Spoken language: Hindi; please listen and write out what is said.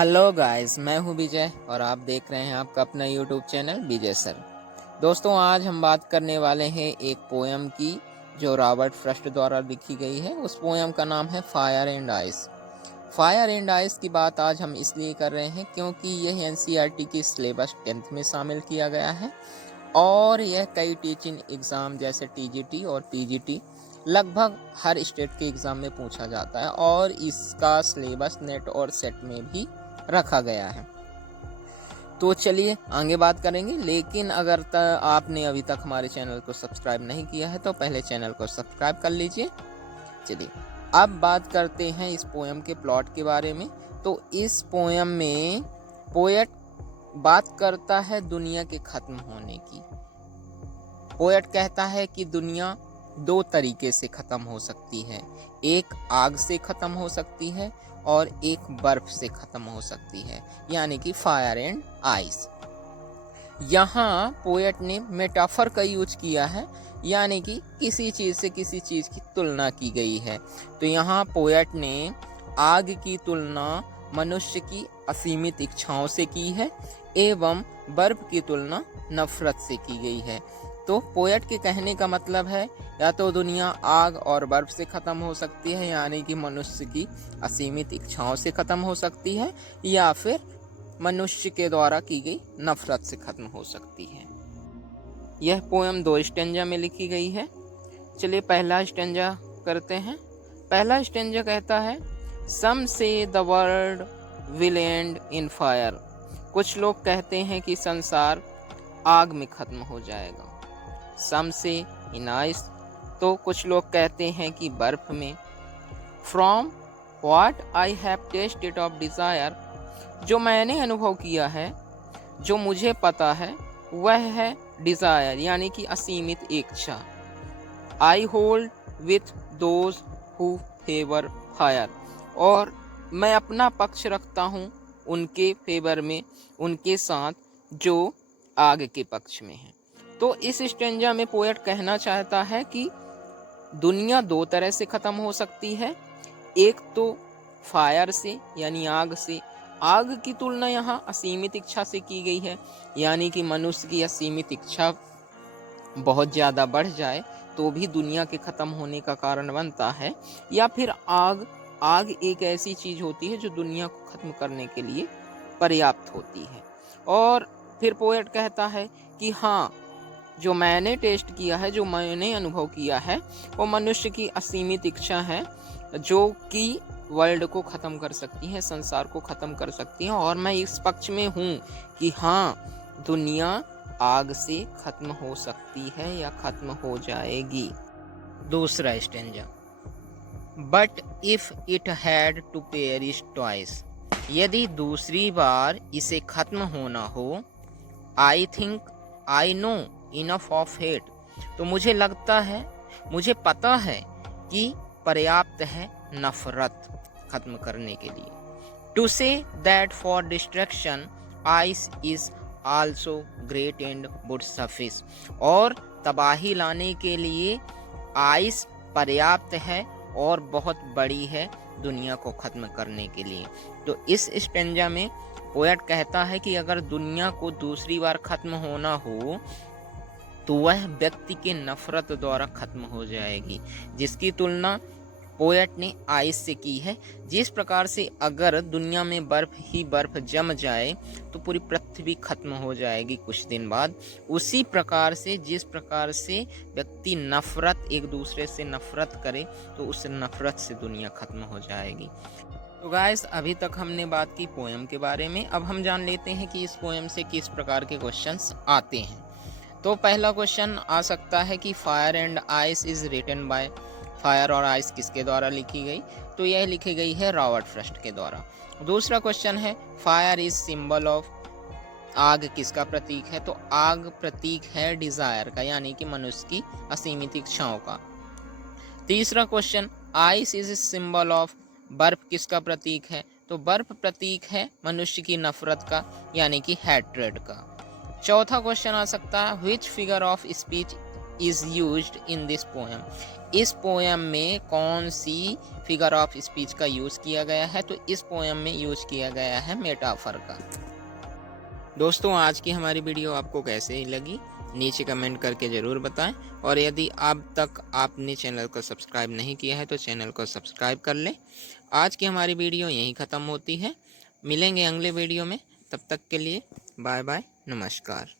हेलो गाइस, मैं हूं विजय और आप देख रहे हैं आपका अपना यूट्यूब चैनल विजय सर। दोस्तों, आज हम बात करने वाले हैं एक पोयम की जो रॉबर्ट फ्रॉस्ट द्वारा लिखी गई है। उस पोयम का नाम है fire and ice. Fire and ice की बात आज हम इसलिए कर रहे हैं क्योंकि यह एनसीईआरटी की सिलेबस 10th में शामिल किया गया है और यह कई टीचिंग एग्ज़ाम जैसे टीजीटी और पीजीटी लगभग हर स्टेट के एग्ज़ाम में पूछा जाता है और इसका सिलेबस नेट और सेट में भी रखा गया है। तो चलिए आगे बात करेंगे, लेकिन अगर आपने अभी तक हमारे चैनल को सब्सक्राइब नहीं किया है तो पहले चैनल को सब्सक्राइब कर लीजिए। चलिए अब बात करते हैं इस पोयम के प्लॉट के बारे में। तो इस पोयम में पोएट बात करता है दुनिया के खत्म होने की। पोएट कहता है कि दुनिया दो तरीके से खत्म हो सकती है, एक आग से खत्म हो सकती है और एक बर्फ से खत्म हो सकती है, यानी कि फायर एंड आइस। यहाँ पोएट ने मेटाफर का यूज किया है, यानी कि किसी चीज़ से किसी चीज़ की तुलना की गई है। तो यहाँ पोएट ने आग की तुलना मनुष्य की असीमित इच्छाओं से की है एवं बर्फ की तुलना नफरत से की गई है। तो पोएट के कहने का मतलब है या तो दुनिया आग और बर्फ से ख़त्म हो सकती है, यानी कि मनुष्य की असीमित इच्छाओं से ख़त्म हो सकती है, या फिर मनुष्य के द्वारा की गई नफरत से ख़त्म हो सकती है। यह पोएम 2 स्टेंजा में लिखी गई है। चलिए पहला स्टेंजा करते हैं। पहला स्टेंजा कहता है, सम से the world will and in fire. कुछ लोग कहते हैं कि संसार आग में ख़त्म हो जाएगा। सम से इन आइस, तो कुछ लोग कहते हैं कि बर्फ में। From what I have tested of desire, जो मैंने अनुभव किया है, जो मुझे पता है, वह है डिज़ायर यानी कि असीमित इच्छा। I hold with those who favour fire, और मैं अपना पक्ष रखता हूँ उनके फेवर में, उनके साथ जो आग के पक्ष में है। तो इस स्टेंजा में पोएट कहना चाहता है कि दुनिया दो तरह से ख़त्म हो सकती है, एक तो फायर से यानी आग से। आग की तुलना यहाँ असीमित इच्छा से की गई है, यानी कि मनुष्य की असीमित इच्छा बहुत ज़्यादा बढ़ जाए तो भी दुनिया के ख़त्म होने का कारण बनता है। या फिर आग एक ऐसी चीज़ होती है जो दुनिया को ख़त्म करने के लिए पर्याप्त होती है। और फिर पोएट कहता है कि हाँ, जो मैंने टेस्ट किया है, जो मैंने अनुभव किया है, वो मनुष्य की असीमित इच्छा है जो कि वर्ल्ड को ख़त्म कर सकती है, संसार को ख़त्म कर सकती है। और मैं इस पक्ष में हूँ कि हाँ, दुनिया आग से ख़त्म हो सकती है या ख़त्म हो जाएगी। दूसरा stanza, but if it had to perish twice, यदि दूसरी बार इसे ख़त्म होना हो, I think I know enough of hate, तो मुझे लगता है, मुझे पता है कि पर्याप्त है नफरत खत्म करने के लिए। To say that for destruction ice is also great and would suffice, और तबाही लाने के लिए आइस पर्याप्त है और बहुत बड़ी है दुनिया को ख़त्म करने के लिए। तो इस स्टेंजा में पोएट कहता है कि अगर दुनिया को दूसरी बार ख़त्म होना हो तो वह व्यक्ति के नफरत द्वारा ख़त्म हो जाएगी, जिसकी तुलना पोएट ने आइस से की है। जिस प्रकार से अगर दुनिया में बर्फ ही बर्फ जम जाए तो पूरी पृथ्वी खत्म हो जाएगी कुछ दिन बाद, उसी प्रकार से जिस प्रकार से व्यक्ति नफरत, एक दूसरे से नफरत करे तो उस नफरत से दुनिया खत्म हो जाएगी। तो गाइस, अभी तक हमने बात की पोएम के बारे में। अब हम जान लेते हैं कि इस पोएम से किस प्रकार के क्वेश्चंस आते हैं। तो पहला क्वेश्चन आ सकता है कि fire and ice is written by, fire और आइस किसके द्वारा लिखी गई? तो यह लिखी गई है रॉबर्ट फ्रॉस्ट के द्वारा। दूसरा क्वेश्चन है, फायर इज सिंबल ऑफ, आग किसका प्रतीक है? तो आग प्रतीक है डिजायर का, यानी कि मनुष्य की असीमित इच्छाओं का। तीसरा question, ice is symbol of, बर्फ किसका प्रतीक है? तो बर्फ प्रतीक है मनुष्य की नफरत का, यानी कि हैट्रेड का। चौथा क्वेश्चन आ सकता है, which figure of speech is used in this poem, इस पोएम में कौन सी फिगर ऑफ स्पीच का यूज़ किया गया है? तो इस पोएम में यूज़ किया गया है मेटाफर का। दोस्तों, आज की हमारी वीडियो आपको कैसे लगी नीचे कमेंट करके ज़रूर बताएं, और यदि अब तक आपने चैनल को सब्सक्राइब नहीं किया है तो चैनल को सब्सक्राइब कर लें। आज की हमारी वीडियो यहीं ख़त्म होती है। मिलेंगे अगले वीडियो में, तब तक के लिए बाय बाय, नमस्कार।